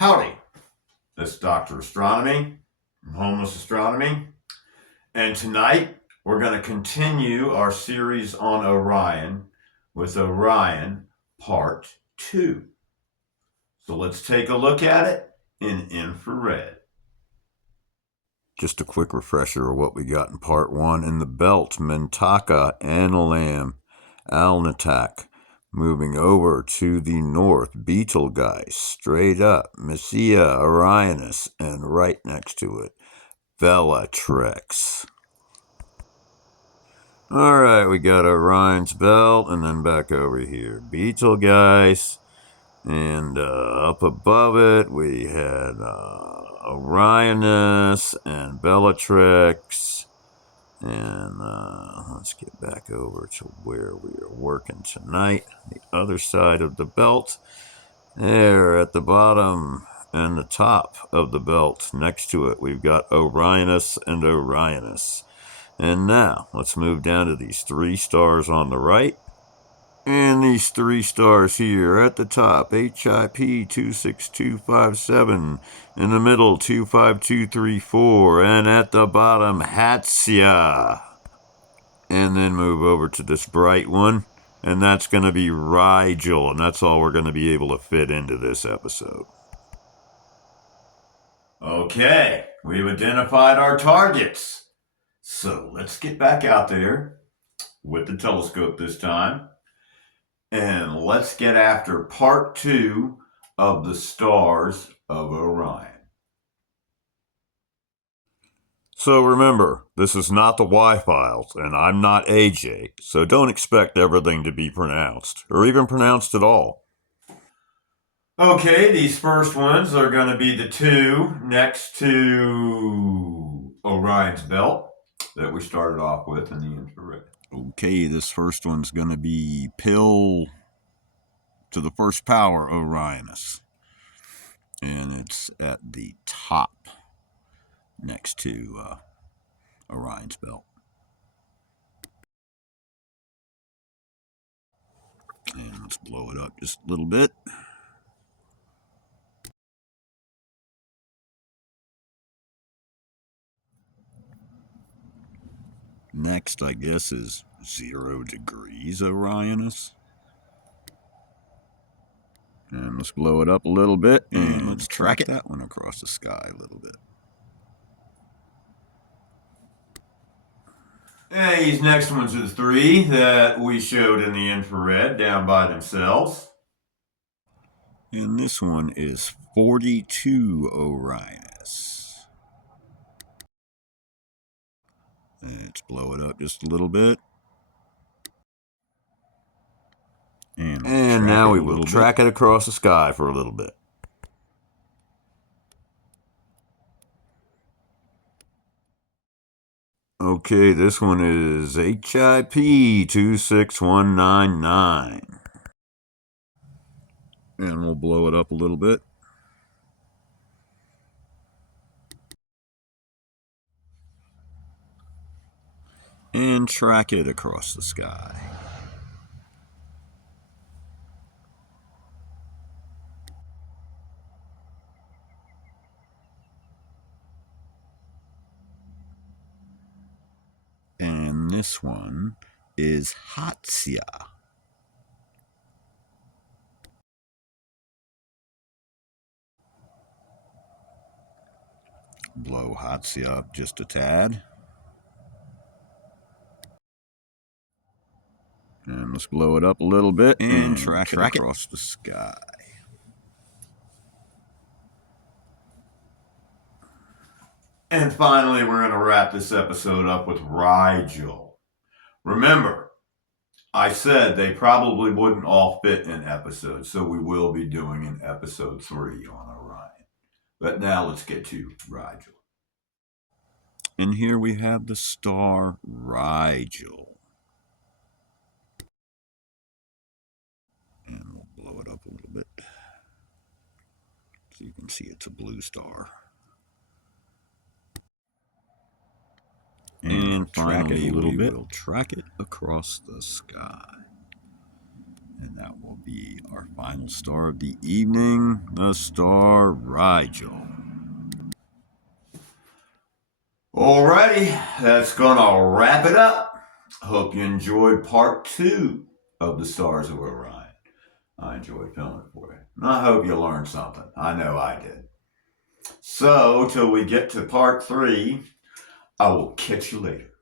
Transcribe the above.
Howdy, this is Dr. Astronomy from Homeless Astronomy, and tonight we're going to continue our series on Orion with Orion Part 2. So let's take a look at it in infrared. Just a quick refresher of what we got in Part 1. In the belt, Mintaka, Analam, Alnitak. Moving over to the north, Betelgeuse, straight up, Messiah Orionis, and right next to it, Bellatrix. Alright, we got Orion's belt, and then back over here, Betelgeuse, and up above it we had Orionis and Bellatrix. And let's get back over to where we are working tonight. The other side of the belt. There at the bottom and the top of the belt. Next to it, we've got Orionis and Orionis. And now, let's move down to these three stars on the right. And these three stars here at the top, HIP 26257, in the middle 25234, and at the bottom Hatsia. And then move over to this bright one, and that's going to be Rigel, and that's all we're going to be able to fit into this episode. Okay, we've identified our targets. So let's get back out there with the telescope this time. And let's get after Part 2 of the stars of Orion. So remember, this is not the Y-Files, and I'm not AJ, so don't expect everything to be pronounced, or even pronounced at all. Okay, these first ones are going to be the two next to Orion's belt that we started off with in the infrared. Okay, this first one's going to be Pill to the first power Orionis. And it's at the top next to Orion's belt. And let's blow it up just a little bit. Next, I guess, is 0 degrees Orionis. And let's blow it up a little bit, and let's track that one across the sky a little bit. And these next ones are the three that we showed in the infrared down by themselves. And this one is 42 Orionis. Let's blow it up just a little bit. And now we will track it across the sky for a little bit. Okay, this one is HIP 26199. And we'll blow it up a little bit. And track it across the sky. And this one is Hatsia. Blow Hatsia up just a tad. And let's blow it up a little bit and track it across the sky. And finally, we're going to wrap this episode up with Rigel. Remember, I said they probably wouldn't all fit in episodes, so we will be doing an episode 3 on Orion. But now let's get to Rigel. And here we have the star Rigel. And we'll blow it up a little bit so you can see it's a blue star. And finally, we'll track it across the sky. And that will be our final star of the evening, the star Rigel. Alrighty, that's gonna wrap it up. Hope you enjoyed part 2 of the stars of Orion. I enjoyed filming it for you. And I hope you learned something. I know I did. So, till we get to part 3, I will catch you later.